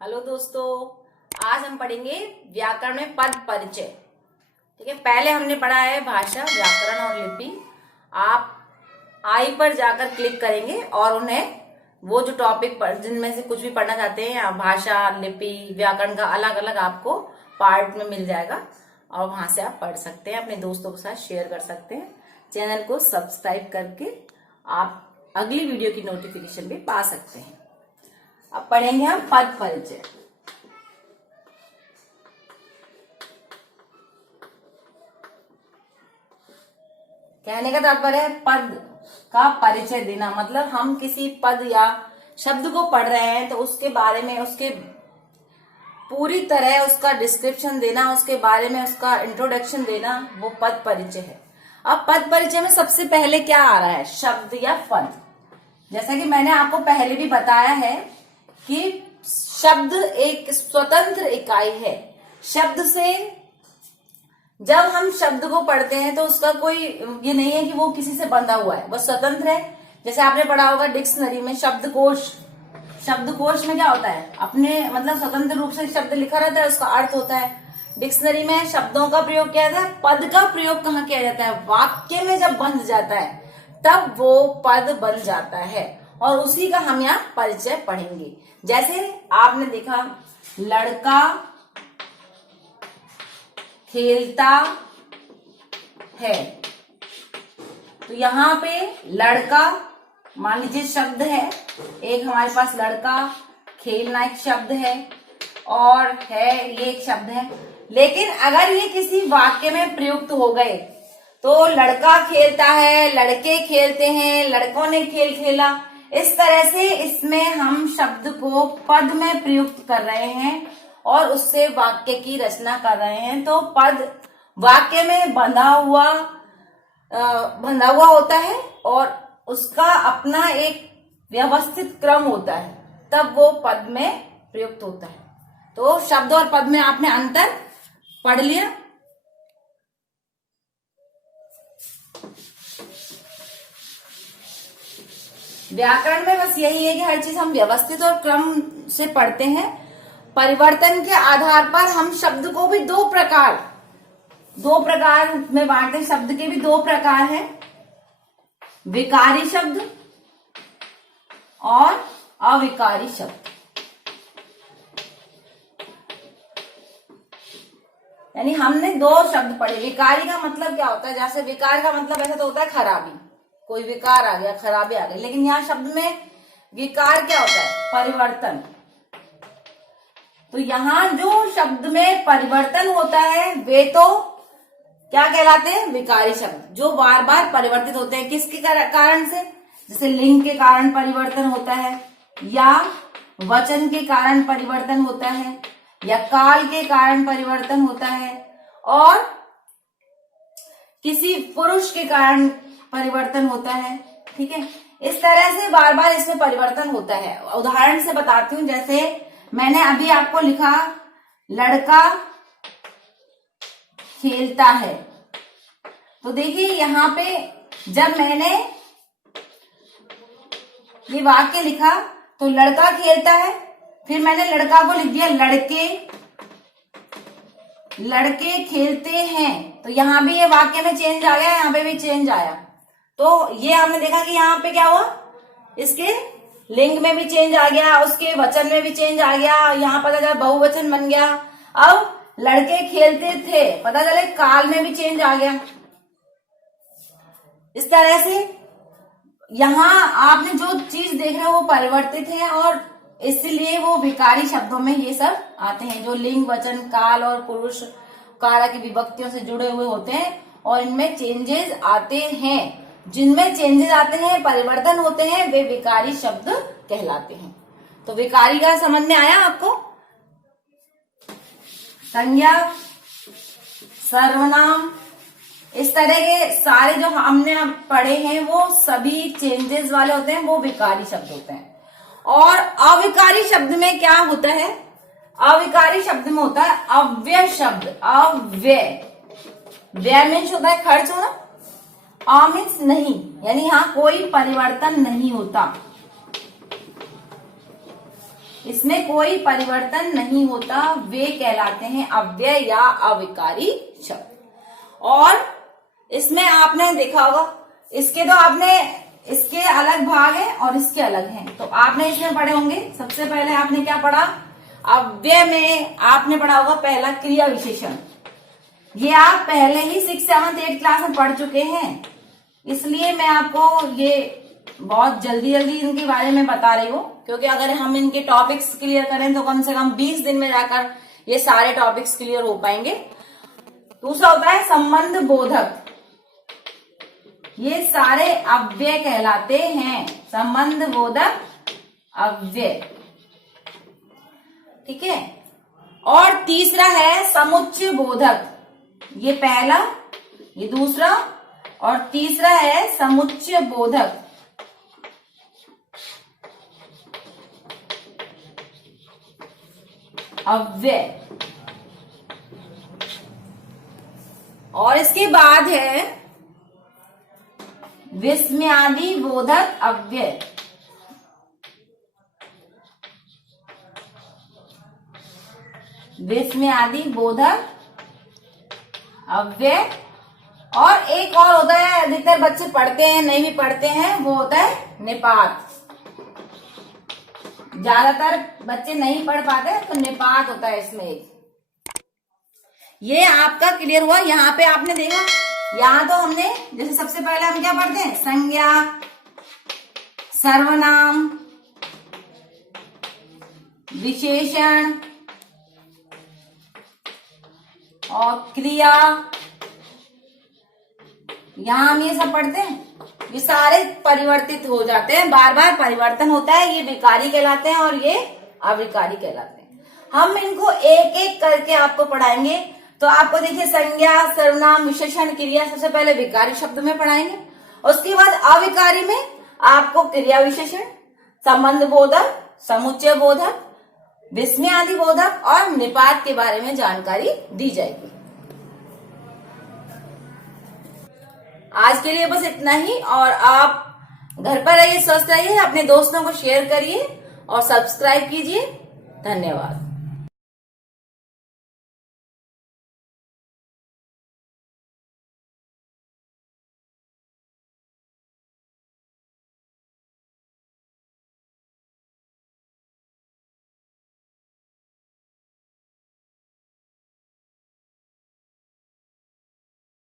Hello दोस्तों, आज हम पढ़ेंगे व्याकरण में पद परिचय। ठीक है, पहले हमने पढ़ा है भाषा, व्याकरण और लिपि। आप आई पर जाकर क्लिक करेंगे और उन्हें वो जो टॉपिक पर जिनमें से कुछ भी पढ़ना चाहते हैं, भाषा, लिपि, व्याकरण का अलग अलग आपको पार्ट में मिल जाएगा और वहां से आप पढ़ सकते हैं, अपने दोस्तों के साथ शेयर कर सकते हैं। चैनल को सब्सक्राइब करके आप अगली वीडियो की नोटिफिकेशन भी पा सकते हैं। अब पढ़ेंगे हम पद परिचय। कहने का तात्पर्य है पद का परिचय देना, मतलब हम किसी पद या शब्द को पढ़ रहे हैं तो उसके बारे में, उसके पूरी तरह उसका डिस्क्रिप्शन देना, उसके बारे में उसका इंट्रोडक्शन देना, वो पद परिचय है। अब पद परिचय में सबसे पहले क्या आ रहा है? शब्द या पद। जैसा कि मैंने आपको पहले भी बताया है कि शब्द एक स्वतंत्र इकाई है। शब्द से जब हम शब्द को पढ़ते हैं तो उसका कोई ये नहीं है कि वो किसी से बंधा हुआ है, वो स्वतंत्र है। जैसे आपने पढ़ा होगा डिक्शनरी में शब्दकोश। शब्दकोश में क्या होता है? अपने मतलब स्वतंत्र रूप से शब्द लिखा रहता है, उसका अर्थ होता है। डिक्शनरी में शब्दों का प्रयोग किया जाता है, पद का प्रयोग कहाँ किया जाता है? वाक्य में जब बंध जाता है तब वो पद बन जाता है, और उसी का हम यहाँ परिचय पढ़ेंगे। जैसे आपने देखा, लड़का खेलता है, तो यहाँ पे लड़का मान लीजिए शब्द है, एक हमारे पास लड़का, खेलना एक शब्द है और है ये एक शब्द है। लेकिन अगर ये किसी वाक्य में प्रयुक्त हो गए तो लड़का खेलता है, लड़के खेलते हैं, लड़कों ने खेल खेला, इस तरह से इसमें हम शब्द को पद में प्रयुक्त कर रहे हैं और उससे वाक्य की रचना कर रहे हैं। तो पद वाक्य में बंधा हुआ होता है और उसका अपना एक व्यवस्थित क्रम होता है, तब वो पद में प्रयुक्त होता है। तो शब्द और पद में आपने अंतर पढ़ लिया। व्याकरण में बस यही है कि हर चीज हम व्यवस्थित और क्रम से पढ़ते हैं। परिवर्तन के आधार पर हम शब्द को भी दो प्रकार में बांटते हैं। शब्द के भी दो प्रकार हैं, विकारी शब्द और अविकारी शब्द। यानी हमने दो शब्द पढ़े। विकारी का मतलब क्या होता है? जैसे विकार का मतलब ऐसा तो होता है खराबी, कोई विकार आ गया, खराबी आ गई। लेकिन यहाँ शब्द में विकार क्या होता है? परिवर्तन। तो यहाँ जो शब्द में परिवर्तन होता है वे तो क्या कहलाते हैं? विकारी शब्द, जो बार बार परिवर्तित होते हैं। किसके कारण से? जैसे लिंग के कारण परिवर्तन होता है, या वचन के कारण परिवर्तन होता है, या काल के कारण परिवर्तन होता है, और किसी पुरुष के कारण परिवर्तन होता है। ठीक है, इस तरह से बार बार इसमें परिवर्तन होता है। उदाहरण से बताती हूँ। जैसे मैंने अभी आपको लिखा, लड़का खेलता है, तो देखिए यहाँ पे जब मैंने ये वाक्य लिखा तो लड़का खेलता है, फिर मैंने लड़का को लिख दिया लड़के खेलते हैं, तो यहाँ भी ये वाक्य में चेंज आ गया, यहाँ पे भी चेंज आया। तो ये हमने देखा कि यहाँ पे क्या हुआ, इसके लिंग में भी चेंज आ गया, उसके वचन में भी चेंज आ गया, यहाँ पता चला बहुवचन बन गया। अब लड़के खेलते थे, पता चले काल में भी चेंज आ गया। इस तरह से यहाँ आपने जो चीज देख रहे हो वो परिवर्तित है, और इसलिए वो विकारी शब्दों में ये सब आते हैं, जो लिंग, वचन, काल और पुरुष, कारक की विभक्तियों से जुड़े हुए होते हैं, और इनमें चेंजेस आते हैं। जिनमें चेंजेस आते हैं, परिवर्तन होते हैं, वे विकारी शब्द कहलाते हैं। तो विकारी का समझ में आया आपको? संज्ञा, सर्वनाम, इस तरह के सारे जो हमने पढ़े हैं वो सभी चेंजेस वाले होते हैं, वो विकारी शब्द होते हैं। और अविकारी शब्द में क्या होता है? अविकारी शब्द में होता है अव्यय शब्द। अव्यय, व्यय मीन्स होता है खर्च होना, अ मीन्स नहीं, यानी यहाँ कोई परिवर्तन नहीं होता। इसमें कोई परिवर्तन नहीं होता, वे कहलाते हैं अव्यय या अविकारी शब्द। और इसमें आपने देखा होगा, इसके तो आपने, इसके अलग भाग है और इसके अलग हैं, तो आपने इसमें पढ़े होंगे। सबसे पहले आपने क्या पढ़ा, अव्यय में आपने पढ़ा होगा पहला क्रिया विशेषण। ये आप पहले ही 6, 7, 8 क्लास में पढ़ चुके हैं, इसलिए मैं आपको ये बहुत जल्दी जल्दी इनके बारे में बता रही हूँ, क्योंकि अगर हम इनके टॉपिक्स क्लियर करें तो कम से कम 20 दिन में जाकर ये सारे टॉपिक्स क्लियर हो पाएंगे। दूसरा होता है संबंध बोधक। ये सारे अव्यय कहलाते हैं, संबंध बोधक अव्यय, ठीक है। और तीसरा है समुच्चय बोधक। ये पहला, ये दूसरा और तीसरा है समुच्चय बोधक। अव्यय। और इसके बाद है विस्मयादि बोधक अव्यय। विस्मयादि बोधक अव्यय। और एक और होता है, अधिकतर बच्चे पढ़ते हैं, नहीं भी पढ़ते हैं, वो होता है निपात। ज्यादातर बच्चे नहीं पढ़ पाते, तो निपात होता है इसमें एक। ये आपका क्लियर हुआ। यहाँ पे आपने देखा, यहाँ तो हमने जैसे सबसे पहले हम क्या पढ़ते हैं, संज्ञा, सर्वनाम, विशेषण और क्रिया, यहाँ हम ये सब पढ़ते हैं। ये सारे परिवर्तित हो जाते हैं, बार बार परिवर्तन होता है, ये विकारी कहलाते हैं और ये अविकारी कहलाते हैं। हम इनको एक एक करके आपको पढ़ाएंगे। तो आपको देखिए संज्ञा, सर्वनाम, विशेषण, क्रिया सबसे पहले विकारी शब्द में पढ़ाएंगे, उसके बाद अविकारी में आपको क्रिया विशेषण, संबंध बोधक, समुच्चय बोधक, विस्मयादि बोधक और निपात के बारे में जानकारी दी जाएगी। आज के लिए बस इतना ही, और आप घर पर रहिए, स्वस्थ रहिए, अपने दोस्तों को शेयर करिए और सब्सक्राइब कीजिए। धन्यवाद।